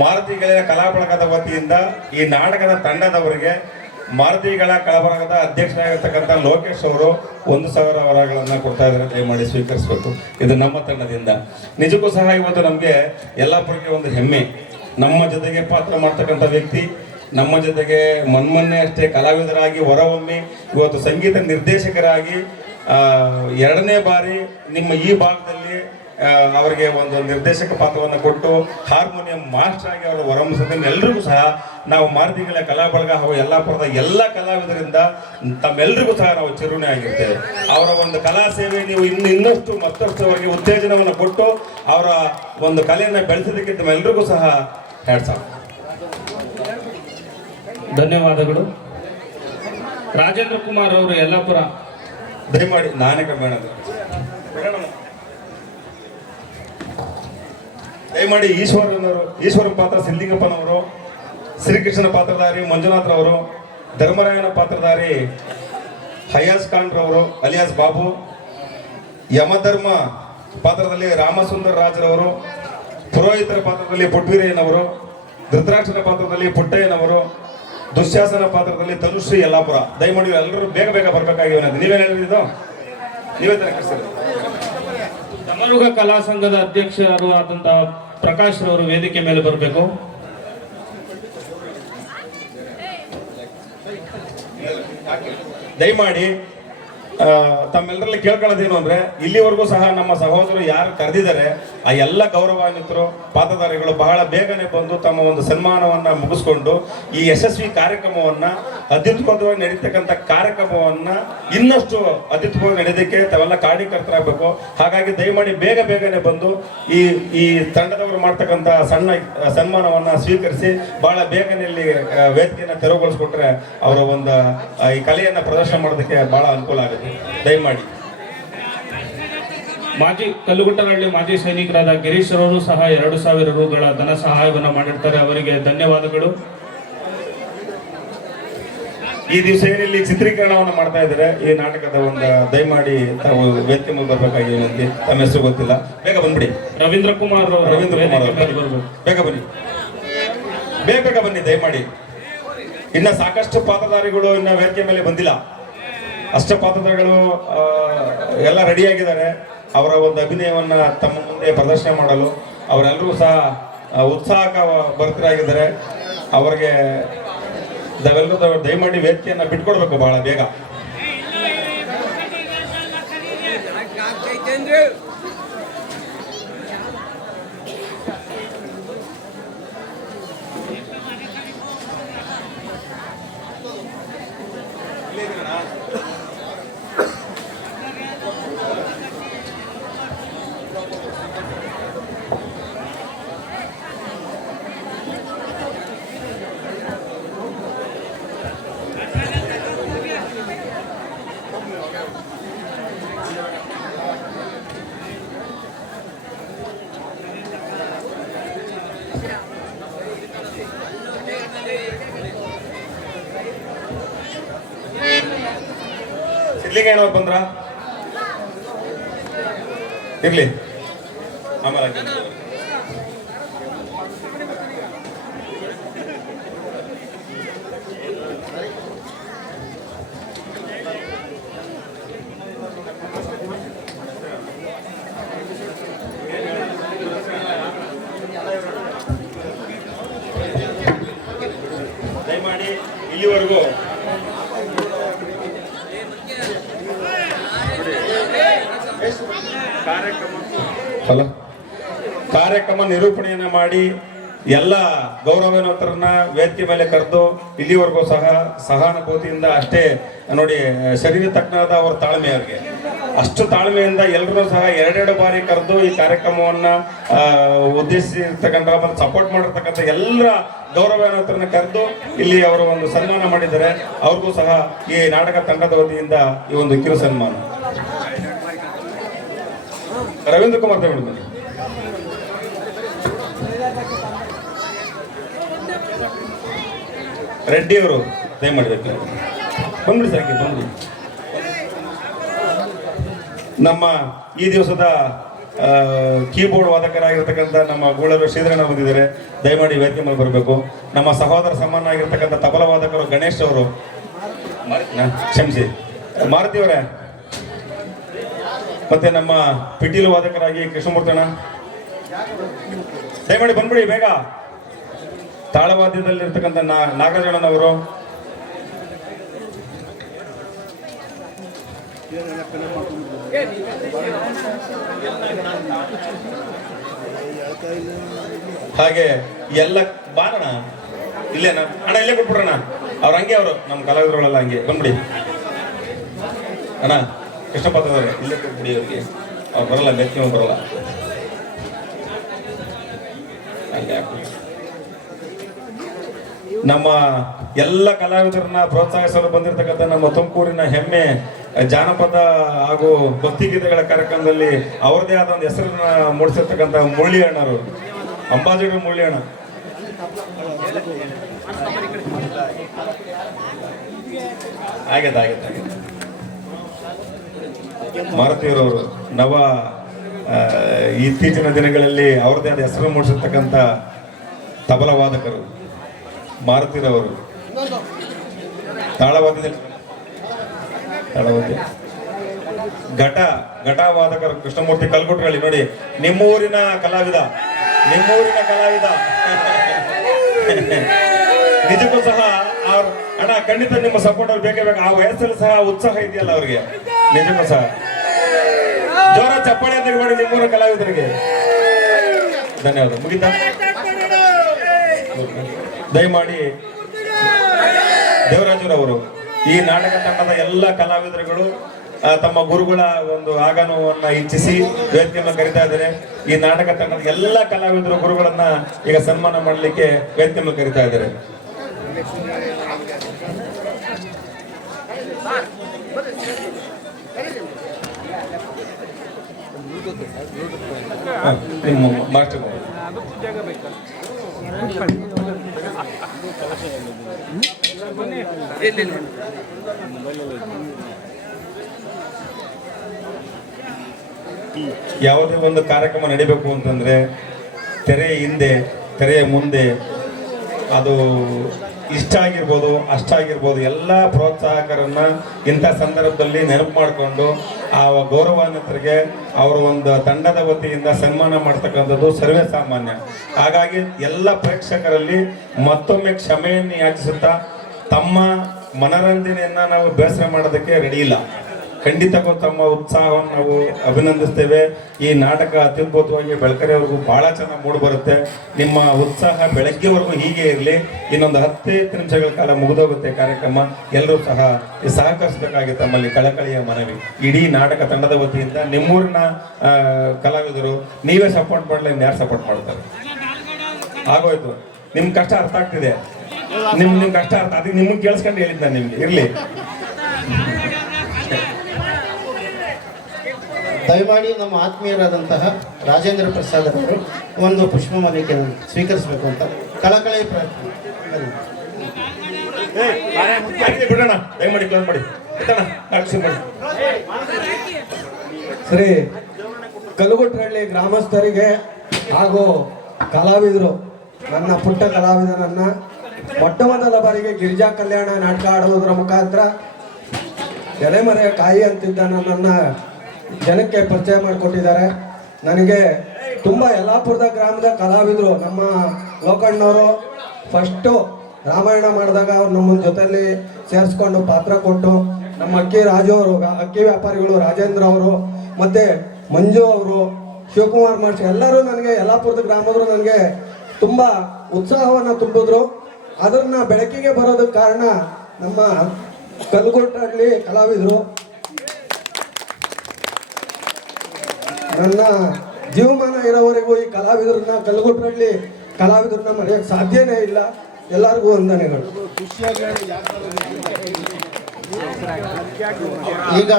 ಮಾರುತಿಗಳ ಕಲಾ ಬಳಗದ ವತಿಯಿಂದ ಈ ನಾಟಕದ ತಂಡದವರಿಗೆ ಮಾರುತಿಗಳ ಕಲಾ ಬಳಗದ ಅಧ್ಯಕ್ಷರಾಗಿರ್ತಕ್ಕಂಥ ಲೋಕೇಶ್ ಅವರು 1,000 ವರಗಳನ್ನು ಕೊಡ್ತಾ ಇದ್ದಾರೆ. ದಯಮಾಡಿ ಸ್ವೀಕರಿಸಬೇಕು. ಇದು ನಮ್ಮ ತಂಡದಿಂದ. ನಿಜಕ್ಕೂ ಸಹ ಇವತ್ತು ನಮಗೆ ಯಲ್ಲಾಪುರಕ್ಕೆ ಒಂದು ಹೆಮ್ಮೆ. ನಮ್ಮ ಜೊತೆಗೆ ಪಾತ್ರ ಮಾಡ್ತಕ್ಕಂಥ ವ್ಯಕ್ತಿ ನಮ್ಮ ಜೊತೆಗೆ ಮೊನ್ನೆ ಅಷ್ಟೇ ಕಲಾವಿದರಾಗಿ ಹೊರಹೊಮ್ಮಿ ಇವತ್ತು ಸಂಗೀತ ನಿರ್ದೇಶಕರಾಗಿ 2ನೇ ಬಾರಿ ನಿಮ್ಮ ಈ ಭಾಗದಲ್ಲಿ ಅವರಿಗೆ ಒಂದು ನಿರ್ದೇಶಕ ಪಾತ್ರವನ್ನು ಕೊಟ್ಟು ಹಾರ್ಮೋನಿಯಂ ಮಾಸ್ಟರ್ ಆಗಿ ಅವರು ಹೊರಹೊಮ್ಮಿಸೋದನ್ನು ಎಲ್ಲರಿಗೂ ಸಹ ನಾವು ಮಾರುತಿಗಳ ಕಲಾ ಬಳಗ ಹಾಗೂ ಯಲ್ಲಾಪುರದ ಎಲ್ಲ ಕಲಾವಿದರಿಂದ ತಮ್ಮೆಲ್ಲರಿಗೂ ಸಹ ನಾವು ಚಿರುಣಿ ಆಗಿರ್ತೇವೆ. ಅವರ ಒಂದು ಕಲಾ ಸೇವೆ ನೀವು ಇನ್ನಷ್ಟು ಮತ್ತಷ್ಟು ಅವರಿಗೆ ಉತ್ತೇಜನವನ್ನು ಕೊಟ್ಟು ಅವರ ಒಂದು ಕಲೆಯನ್ನು ಬೆಳೆಸೋದಕ್ಕೆ ತಮ್ಮೆಲ್ಲರಿಗೂ ಸಹ ಹ್ಯಾಟ್ಸ್ ಆಫ್. ಧನ್ಯವಾದಗಳು. ರಾಜೇಂದ್ರ ಕುಮಾರ್ ಅವರು ಯಲ್ಲಾಪುರ. ದಯಮಾಡಿ ನಾನೇ ಕಮ್ಮೇಣದು ದಯಮಾಡಿ ಈಶ್ವರನ ಪಾತ್ರ ಸಿದ್ಲಿಂಗಪ್ಪನವರು, ಶ್ರೀಕೃಷ್ಣನ ಪಾತ್ರಧಾರಿ ಮಂಜುನಾಥ್ರವರು, ಧರ್ಮರಾಯನ ಪಾತ್ರಧಾರಿ ಹಯಾಸ್ ಖಾನ್ ರವರು ಅಲಿಯಾಸ್ ಬಾಬು, ಯಮಧರ್ಮ ಪಾತ್ರದಲ್ಲಿ ರಾಮಸುಂದರ್ ರಾಜ್ರವರು, ಪುರೋಹಿತರ ಪಾತ್ರದಲ್ಲಿ ಪುಟ್ವೀರಯ್ಯನವರು, ಧೃತರಾಷ್ಟ್ರನ ಪಾತ್ರದಲ್ಲಿ ಪುಟ್ಟಯ್ಯನವರು, ದುಶ್ಯಾಸನ ಪಾತ್ರದಲ್ಲಿ ತನುಶ್ರೀ ಯಲ್ಲಾಪುರ. ದಯಮಾಡಿ ಎಲ್ಲರೂ ಬೇಗ ಬೇಗ ಬರಬೇಕಾಗಿ ನೀವೇನು ಹೇಳಿದ್ದು ನೀವೇ ತನಕ. ತಮರುಗ ಕಲಾ ಸಂಘದ ಅಧ್ಯಕ್ಷರು ಆದಂತಹ ಪ್ರಕಾಶ್ ರವರು ವೇದಿಕೆ ಮೇಲೆ ಬರಬೇಕು. ದಯಮಾಡಿ ತಮ್ಮೆಲ್ಲರಲ್ಲಿ ಕೇಳ್ಕೊಳ್ಳೋದೇನು ಅಂದ್ರೆ ಇಲ್ಲಿವರೆಗೂ ಸಹ ನಮ್ಮ ಸಹೋದರರು ಯಾರು ಕರೆದಿದ್ದಾರೆ ಆ ಎಲ್ಲ ಗೌರವಾನ್ವಿತರು ಪಾತ್ರಧಾರಿಗಳು ಬಹಳ ಬೇಗನೆ ಬಂದು ತಮ್ಮ ಒಂದು ಸನ್ಮಾನವನ್ನ ಮುಗಿಸ್ಕೊಂಡು ಈ ಯಶಸ್ವಿ ಕಾರ್ಯಕ್ರಮವನ್ನ ಅತ್ಯುತ್ಪನ್ನವಾಗಿ ನಡೀತಕ್ಕಂಥ ಕಾರ್ಯಕ್ರಮವನ್ನ ಇನ್ನಷ್ಟು ಅತ್ಯುತ್ಪನ್ನವಾಗಿ ನಡೆಯೋದಕ್ಕೆ ತಾವೆಲ್ಲ ಕಾರಣೀಕರ್ತರಾಗಬೇಕು. ಹಾಗಾಗಿ ದಯಮಾಡಿ ಬೇಗ ಬೇಗನೆ ಬಂದು ಈ ತಂಡದವರು ಮಾಡ್ತಕ್ಕಂಥ ಸಣ್ಣ ಸನ್ಮಾನವನ್ನ ಸ್ವೀಕರಿಸಿ ಬಹಳ ಬೇಗನೆ ಇಲ್ಲಿ ವೇದಿಕೆಯನ್ನು ತೆರವುಗೊಳಿಸ್ಕೊಟ್ರೆ ಅವರ ಒಂದು ಈ ಕಲೆಯನ್ನ ಪ್ರದರ್ಶನ ಮಾಡೋದಕ್ಕೆ ಬಹಳ ಅನುಕೂಲ ಆಗುತ್ತೆ. ದಯಮಾಡಿ. ಕಲ್ಲುಗುಟ್ಟನಹಳ್ಳಿ ಮಾಜಿ ಸೈನಿಕರಾದ ಗಿರೀಶ್ ರವರು ಸಹ 2,000 ರೂಗಳ ಧನ ಸಹಾಯವನ್ನು ಮಾಡಿರ್ತಾರೆ. ಅವರಿಗೆ ಧನ್ಯವಾದಗಳು. ಈ ದಿವಸ ಏನಿಲ್ಲಿ ಚಿತ್ರೀಕರಣವನ್ನು ಮಾಡ್ತಾ ಇದ್ದಾರೆ ಈ ನಾಟಕದ ಒಂದು ದಯಮಾಡಿ ತಾವು ವೇದಿಕೆ ಮೇಲೆ ಬರಬೇಕಾಗಿ ವಿನಂತಿ. ತಮ್ಮ ಹೆಸರು ಗೊತ್ತಿಲ್ಲ, ಬೇಗ ಬಂದ್ಬಿಡಿ. ರವೀಂದ್ರ ಕುಮಾರ್ ಬೇಗ ಬನ್ನಿ, ಬೇಗ ಬನ್ನಿ ದಯಮಾಡಿ. ಇನ್ನ ಸಾಕಷ್ಟು ಪಾತ್ರಧಾರಿಗಳು ಇನ್ನ ವೇದಿಕೆ ಮೇಲೆ ಬಂದಿಲ್ಲ. ಅಷ್ಟ ಪಾತ್ರಧಾರಿಗಳು ಎಲ್ಲ ರೆಡಿಯಾಗಿದ್ದಾರೆ. ಅವರ ಒಂದು ಅಭಿನಯವನ್ನ ತಮ್ಮ ಮುಂದೆ ಪ್ರದರ್ಶನ ಮಾಡಲು ಅವರೆಲ್ಲರೂ ಸಹ ಉತ್ಸಾಹಕ ಭರಿತರಾಗಿದ್ದಾರೆ. ಅವರಿಗೆ ನಾವೆಲ್ಲರೂ ದಯಮಾಡಿ ವೇದಿಕೆಯನ್ನ ಬಿಟ್ಕೊಡ್ಬೇಕು ಬಹಳ ಬೇಗ. ಸಿದ್ಲಿಂಗಯ್ಯನವ್ರು ಬಂದ್ರ ಇರ್ಲಿ ಆಮೇಲೆ ದಯಮಾಡಿ ಇಲ್ಲಿವರೆಗೂ ಕಾರ್ಯಕ್ರಮ ನಿರೂಪಣೆಯನ್ನ ಮಾಡಿ ಎಲ್ಲ ಗೌರವಾನ್ವಿತರನ್ನ ವೇದಿಕೆ ಮೇಲೆ ಕರೆದು ಇಲ್ಲಿವರೆಗೂ ಸಹ ಸಹಾನುಭೂತಿಯಿಂದ ಅಷ್ಟೇ ನೋಡಿ, ಶರೀರ ತಕ್ಕನಾದ ಅವ್ರ ತಾಳ್ಮೆ, ಅವ್ರಿಗೆ ಅಷ್ಟು ತಾಳ್ಮೆಯಿಂದ ಎಲ್ಲರೂ ಸಹ 2 ಬಾರಿ ಕರೆದು ಈ ಕಾರ್ಯಕ್ರಮವನ್ನ ಉದ್ದೇಶಿಸಿರ್ತಕ್ಕಂಥ ಮತ್ತು ಸಪೋರ್ಟ್ ಮಾಡಿರ್ತಕ್ಕಂಥ ಎಲ್ಲರ ಗೌರವಾನ್ವಿತರನ್ನ ಕರೆದು ಇಲ್ಲಿ ಅವರು ಒಂದು ಸನ್ಮಾನ ಮಾಡಿದ್ದಾರೆ. ಅವ್ರಿಗೂ ಸಹ ಈ ನಾಟಕ ತಂಡದ ವತಿಯಿಂದ ಈ ಒಂದು ಕಿರು ಸನ್ಮಾನ. ರವೀಂದ್ರ ಕುಮಾರ್ ತಗೊಂಡು ರೆಡ್ಡಿ ಅವರು ದಯಮಾಡಿ ಬಂದ್ಬಿಡಿ ಸರ್, ಬಂದ್ಬಿಡಿ. ನಮ್ಮ ಈ ದಿವಸದ ಕೀಬೋರ್ಡ್ ವಾದಕರಾಗಿರ್ತಕ್ಕಂಥ ನಮ್ಮ ಗೂಳರು ಶ್ರೀಧರಣ್ಣ ಬಂದಿದ್ದಾರೆ, ದಯಮಾಡಿ ವೇದಿಕೆ ಮೇಲೆ ಬರಬೇಕು. ನಮ್ಮ ಸಹೋದರ ಸಮಾನ ಆಗಿರ್ತಕ್ಕಂಥ ತಬಲ ವಾದಕರು ಗಣೇಶ್ ಅವರು, ಕ್ಷಮಿಸಿ ಮಾರುತಿ ಅವರೇ, ಮತ್ತೆ ನಮ್ಮ ಪಿಟೀಲು ವಾದಕರಾಗಿ ಕೃಷ್ಣಮೂರ್ತಣ್ಣ, ದಯಮಾಡಿ ಬಂದ್ಬಿಡಿ ಬೇಗ. ತಾಳವಾದ್ಯದಲ್ಲಿರ್ತಕ್ಕಂಥ ನಾಗರಾಜಣ್ಣನವರು, ಹಾಗೆ ಎಲ್ಲ ಬಾರಣ ಇಲ್ಲೇನ ಅಣ್ಣ, ಇಲ್ಲೇ ಬಿಟ್ಬಿಡ್ರಣ. ಅವ್ರ ಹಂಗೆ, ಅವರು ನಮ್ಮ ಕಲಾವಿದರುಗಳೆಲ್ಲ ಹಂಗೆ ಬಂದ್ಬಿಡಿ ಅಣ್ಣ. ಕೃಷ್ಣಪಾತ್ರದವ್ರೆ ಇಲ್ಲೇ ಬಿಟ್ಬಿಡಿ, ಅವ್ರಿಗೆ ಅವ್ರು ಬರಲ್ಲ, ಬೆಚ್ಚ ಬರಲ್ಲ. ನಮ್ಮ ಎಲ್ಲ ಕಲಾವಿದರನ್ನ ಪ್ರೋತ್ಸಾಹಿಸಲು ಬಂದಿರತಕ್ಕಂಥ ನಮ್ಮ ತುಮಕೂರಿನ ಹೆಮ್ಮೆ ಜಾನಪದ ಹಾಗೂ ಭಕ್ತಿಗೀತೆಗಳ ಕಾರ್ಯಕ್ರಮದಲ್ಲಿ ಅವರದೇ ಆದ ಒಂದು ಹೆಸರನ್ನ ಮೂಡಿಸಿರ್ತಕ್ಕಂಥ ಮುರಳಿ ಅಣ್ಣರು, ಅಂಬಾಜಿಡರ್ ಮುರಳಿ ಅಣ್ಣ. ಆಗೈತೆ. ಮಾರುತಿಯವರವರು ಇತ್ತೀಚಿನ ದಿನಗಳಲ್ಲಿ ಅವ್ರದೇ ಆದ ಹೆಸರು ಮೂಡಿಸಿರ್ತಕ್ಕಂಥ ತಬಲವಾದಕರು ಮಾರುತಿರವರು. ತಾಳವಾದ್ಯ ಘಟವಾದಕರು ಕೃಷ್ಣಮೂರ್ತಿ ಕಲ್ಗುಟ್ರಳ್ಳಿ. ನೋಡಿ, ನಿಮ್ಮೂರಿನ ಕಲಾವಿದ ನಿಜಕ್ಕೂ ಸಹ ಅವ್ರ ಅಣ್ಣ ಖಂಡಿತ ನಿಮ್ಮ ಸಪೋರ್ಟ್ ಅವ್ರು ಬೇಕೇ ಬೇಕು. ಆ ವಯಸ್ಸಲ್ಲಿ ಸಹ ಉತ್ಸಾಹ ಇದೆಯಲ್ಲ ಅವ್ರಿಗೆ, ನಿಜಕ್ಕೂ ಸಹ ಜೋರ ಚಪ್ಪಾಳೆ ಅಂತ ಮಾಡಿ ನಿಮ್ಮೂರ ಕಲಾವಿದರಿಗೆ ಧನ್ಯವಾದ. ಮುಗಿತಾ? ದಯಮಾಡಿ ದೇವರಾಜರವರು, ಈ ನಾಟಕ ತಂಡದ ಎಲ್ಲ ಕಲಾವಿದರುಗಳು ತಮ್ಮ ಗುರುಗಳ ಒಂದು ಆಗಮನವನ್ನ ಇಚ್ಛಿಸಿ ವೇದಿಕೆಯನ್ನು ಕರೀತಾ ಇದ್ದಾರೆ. ಈ ನಾಟಕ ತಂಡದ ಎಲ್ಲ ಕಲಾವಿದರು ಗುರುಗಳನ್ನ ಈಗ ಸನ್ಮಾನ ಮಾಡಲಿಕ್ಕೆ ವೇದಿಕೆಯನ್ನು ಕರೀತಾ ಇದ್ದಾರೆ. ಯಾವುದೇ ಒಂದು ಕಾರ್ಯಕ್ರಮ ನಡಿಬೇಕು ಅಂತಂದ್ರೆ ತೆರೆ ಹಿಂದೆ ತೆರೆಯ ಮುಂದೆ ಅದು ಇಷ್ಟ ಆಗಿರ್ಬೋದು ಅಷ್ಟಾಗಿರ್ಬೋದು ಎಲ್ಲ ಪ್ರೋತ್ಸಾಹಕರನ್ನ ಇಂಥ ಸಂದರ್ಭದಲ್ಲಿ ನೆನಪು ಮಾಡಿಕೊಂಡು ಆ ಗೌರವಾನ್ವಿತರಿಗೆ ಅವರ ಒಂದು ತಂಡದ ವತಿಯಿಂದ ಸನ್ಮಾನ ಮಾಡ್ತಕ್ಕಂಥದ್ದು ಸರ್ವೇ ಸಾಮಾನ್ಯ. ಹಾಗಾಗಿ ಎಲ್ಲ ಪ್ರೇಕ್ಷಕರಲ್ಲಿ ಮತ್ತೊಮ್ಮೆ ಕ್ಷಮೆಯನ್ನು ಯಾಚಿಸುತ್ತಾ ತಮ್ಮ ಮನರಂಜನೆಯನ್ನ ನಾವು ಬೇಸರ ಮಾಡೋದಕ್ಕೆ ರೆಡಿ ಇಲ್ಲ. ಖಂಡಿತಕ್ಕೂ ತಮ್ಮ ಉತ್ಸಾಹವನ್ನು ನಾವು ಅಭಿನಂದಿಸ್ತೇವೆ. ಈ ನಾಟಕ ಅತ್ಯದ್ಭುತವಾಗಿ ಬೆಳಕರೆವರೆಗೂ ಬಹಳ ಚೆನ್ನಾಗಿ ಮೂಡಿ ಬರುತ್ತೆ. ನಿಮ್ಮ ಉತ್ಸಾಹ ಬೆಳಗ್ಗೆವರೆಗೂ ಹೀಗೆ ಇರಲಿ. ಇನ್ನೊಂದು 10 ನಿಮಿಷಗಳ ಕಾಲ ಮುಗಿದೋಗುತ್ತೆ ಕಾರ್ಯಕ್ರಮ. ಎಲ್ಲರೂ ಸಹ ಸಹಕರಿಸಬೇಕಾಗಿ ತಮ್ಮಲ್ಲಿ ಕಳಕಳಿಯ ಮನವಿ. ಇಡೀ ನಾಟಕ ತಂಡದ ವತಿಯಿಂದ ನಿಮ್ಮೂರಿನ ಕಲಾವಿದರು ನೀವೇ ಸಪೋರ್ಟ್ ಮಾಡಲಿ, ಯಾರು ಸಪೋರ್ಟ್ ಮಾಡ್ತಾರೆ? ಆಗೋಯ್ತು. ನಿಮ್ ಕಷ್ಟ ಅರ್ಥ ಆಗ್ತಿದೆ, ನಿಮ್ ಕಷ್ಟ ಅರ್ಥ, ಅದಕ್ಕೆ ನಿಮ್ಗೆ ಕೇಳಿಸ್ಕೊಂಡು ಹೇಳಿದ್ ನಾನು ನಿಮ್ಗೆ. ಇರ್ಲಿ, ದಯಮಾಡಿ ನಮ್ಮ ಆತ್ಮೀಯರಾದಂತಹ ರಾಜೇಂದ್ರ ಪ್ರಸಾದ್ ಅವರು ಒಂದು ಪುಷ್ಪಮಾಲಿಕೆಯನ್ನು ಸ್ವೀಕರಿಸಬೇಕು ಅಂತ ಕಳಕಳಿ ಪ್ರಾರ್ಥನೆ. ಬಿಡೋಣ, ದಯಮಾಡಿ ಕ್ಲೋಸ್ ಮಾಡಿ. ಶ್ರೀ ಕಲಗುಟ್ರಹಳ್ಳಿ ಗ್ರಾಮಸ್ಥರಿಗೆ ಹಾಗೂ ಕಲಾವಿದರು, ನನ್ನ ಪುಟ್ಟ ಕಲಾವಿದನನ್ನ ಮೊಟ್ಟ ಮೊದಲ ಬಾರಿಗೆ ಗಿರಿಜಾ ಕಲ್ಯಾಣ ನಾಟಕ ಆಡುವುದರ ಮುಖಾಂತರ ಎಲೆಮರೆಯ ಕಾಯಿ ಅಂತಿದ್ದ ನನ್ನನ್ನು ಜನಕ್ಕೆ ಪರಿಚಯ ಮಾಡಿಕೊಟ್ಟಿದ್ದಾರೆ. ನನಗೆ ತುಂಬ ಯಲ್ಲಾಪುರದ ಗ್ರಾಮದ ಕಲಾವಿದರು, ನಮ್ಮ ಲೋಕಣ್ಣವರು ಫಸ್ಟು ರಾಮಾಯಣ ಮಾಡಿದಾಗ ಅವ್ರು ನಮ್ಮ ಜೊತೆಯಲ್ಲಿ ಸೇರಿಸ್ಕೊಂಡು ಪಾತ್ರ ಕೊಟ್ಟು, ನಮ್ಮ ಅಕ್ಕಿ ರಾಜು ಅವರು, ಅಕ್ಕಿ ವ್ಯಾಪಾರಿಗಳು ರಾಜೇಂದ್ರ ಅವರು, ಮತ್ತು ಮಂಜು ಅವರು, ಶಿವಕುಮಾರ್ ಮಾಸ್ಟರ್ ಎಲ್ಲರೂ ನನಗೆ ಯಲ್ಲಾಪುರದ ಗ್ರಾಮದರು ನನಗೆ ತುಂಬ ಉತ್ಸಾಹವನ್ನು ತುಂಬಿದ್ರು. ಅದನ್ನು ಬೆಳಕಿಗೆ ಬರೋದಕ್ಕೆ ಕಾರಣ ನಮ್ಮ ಕಲಗುಟ್ರಹಳ್ಳಿ ಕಲಾವಿದರು. ನನ್ನ ಜೀವಮಾನ ಇರೋವರೆಗೂ ಈ ಕಲಾವಿದರನ್ನ, ಕಲಗುಟ್ರಹಳ್ಳಿ ಕಲಾವಿದರನ್ನ ಮರೆಯೋಕ್ಕೆ ಸಾಧ್ಯನೇ ಇಲ್ಲ. ಎಲ್ಲರಿಗೂ ವಂದನೆಗಳು. ಈಗ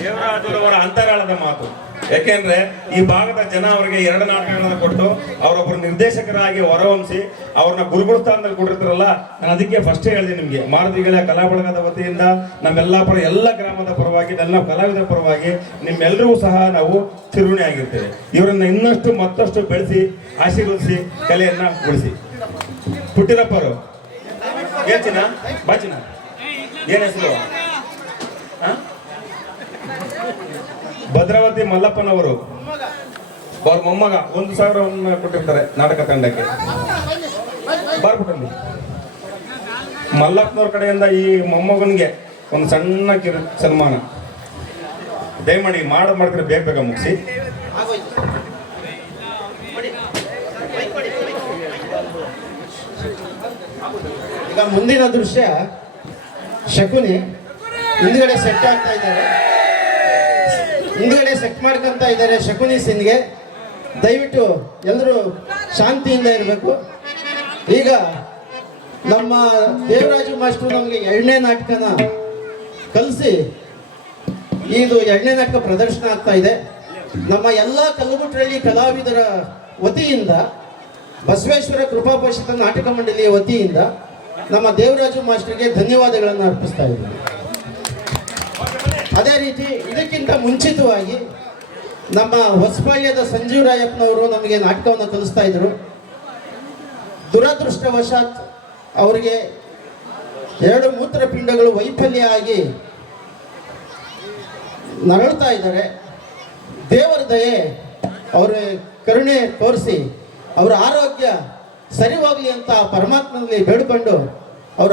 ದೇವರಾಜರವರ ಅಂತರಾಳದ ಮಾತು ಯಾಕೆಂದ್ರೆ ಈ ಭಾಗದ ಜನ ಅವರಿಗೆ 2 ನಾಟಕಗಳನ್ನ ಕೊಟ್ಟು ಅವರೊಬ್ಬರು ನಿರ್ದೇಶಕರಾಗಿ ಹೊರಹೊಮ್ಮಿಸಿ ಅವ್ರನ್ನ ಗುರುಗಳ ಸ್ಥಾನದಲ್ಲಿ ಕೊಟ್ಟಿರ್ತಾರಲ್ಲ. ನಾನು ಅದಕ್ಕೆ ಫಸ್ಟ್ ಹೇಳಿದೆ ನಿಮ್ಗೆ, ಮಾರುತಿಗಳ ಕಲಾ ಬಳಗದ ವತಿಯಿಂದ ನಮ್ಮೆಲ್ಲ ಎಲ್ಲ ಗ್ರಾಮದ ಪರವಾಗಿ, ಎಲ್ಲ ಕಲಾವಿದರ ಪರವಾಗಿ ನಿಮ್ಮೆಲ್ಲರಿಗೂ ಸಹ ನಾವು ಚಿರುಣಿ ಆಗಿರ್ತೇವೆ. ಇವರನ್ನ ಇನ್ನಷ್ಟು ಮತ್ತಷ್ಟು ಬೆಳೆಸಿ ಆಶೀರ್ವದಿಸಿ ಕಲೆಯನ್ನ ಉಳಿಸಿ. ಪುಟ್ಟಿರಪ್ಪರು ಏಚಿನ ಬಾಚಿನ ಏನ್ ಹೆಸರು? ಭದ್ರಾವತಿ ಮಲ್ಲಪ್ಪನವರು ಅವ್ರ ಮೊಮ್ಮಗ 1,000 ಕೊಟ್ಟಿರ್ತಾರೆ ನಾಟಕ ತಂಡಕ್ಕೆ. ಬರ್ಬಿಟ್ಟಲ್ಲಿ ಮಲ್ಲಪ್ಪನವ್ರ ಕಡೆಯಿಂದ ಈ ಮೊಮ್ಮಗನಿಗೆ ಒಂದು ಸಣ್ಣ ಸನ್ಮಾನ ದಯಮಾಡಿ ಮಾಡ್ತಾರೆ, ಬೇಗ ಮುಗಿಸಿ. ಈಗ ಮುಂದಿನ ದೃಶ್ಯ ಶಕುನಿ ಹಿಂದ್ಗಡೆ ಸೆಟ್ ಆಗ್ತಾ ಇದ್ದಾರೆ, ಹಿಂದ್ಗಡೆ ಸೆಟ್ ಮಾಡ್ಕೊಂತ ಇದ್ದಾರೆ ಶಕುನಿ ಸೀನ್ಗೆ. ದಯವಿಟ್ಟು ಎಲ್ಲರೂ ಶಾಂತಿಯಿಂದ ಇರಬೇಕು. ಈಗ ನಮ್ಮ ದೇವರಾಜು ಮಾಸ್ಟ್ರು ನಮಗೆ 2ನೇ ನಾಟಕನ ಕಲಿಸಿ ಇದು 2ನೇ ನಾಟಕ ಪ್ರದರ್ಶನ ಆಗ್ತಾ ಇದೆ. ನಮ್ಮ ಎಲ್ಲ ಕಲ್ಲುಗುಟ್ರಳ್ಳಿ ಕಲಾವಿದರ ವತಿಯಿಂದ, ಬಸವೇಶ್ವರ ಕೃಪಾಪೋಷಿತ ನಾಟಕ ಮಂಡಳಿಯ ವತಿಯಿಂದ ನಮ್ಮ ದೇವರಾಜು ಮಾಸ್ಟರ್ಗೆ ಧನ್ಯವಾದಗಳನ್ನು ಅರ್ಪಿಸ್ತಾ ಇದ್ದೀವಿ. ಅದೇ ರೀತಿ ಇದಕ್ಕಿಂತ ಮುಂಚಿತವಾಗಿ ನಮ್ಮ ಹೊಸಪಾಳ್ಯದ ಸಂಜೀವರಾಯಪ್ಪನವರು ನಮಗೆ ನಾಟಕವನ್ನು ಕಲಿಸ್ತಾ ಇದ್ರು. ದುರದೃಷ್ಟವಶಾತ್ ಅವರಿಗೆ 2 ಮೂತ್ರಪಿಂಡಗಳು ವೈಫಲ್ಯ ಆಗಿ ನರಳುತ್ತಾ ಇದ್ದಾರೆ. ದೇವರ ದಯೆ ಅವರ ಕರುಣೆ ತೋರಿಸಿ ಅವರ ಆರೋಗ್ಯ ಸರಿವಾಗಲಿ ಅಂತ ಪರಮಾತ್ಮನಲ್ಲಿ ಬೇಡಿಕೊಂಡು ಅವರ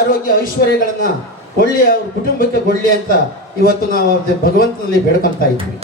ಆರೋಗ್ಯ ಐಶ್ವರ್ಯಗಳನ್ನು ಕೊಳ್ಳಿ, ಅವ್ರ ಕುಟುಂಬಕ್ಕೆ ಕೊಡಲಿ ಅಂತ ಇವತ್ತು ನಾವು ಭಗವಂತನಲ್ಲಿ ಬೇಡ್ಕೊತಾ ಇದ್ವಿ.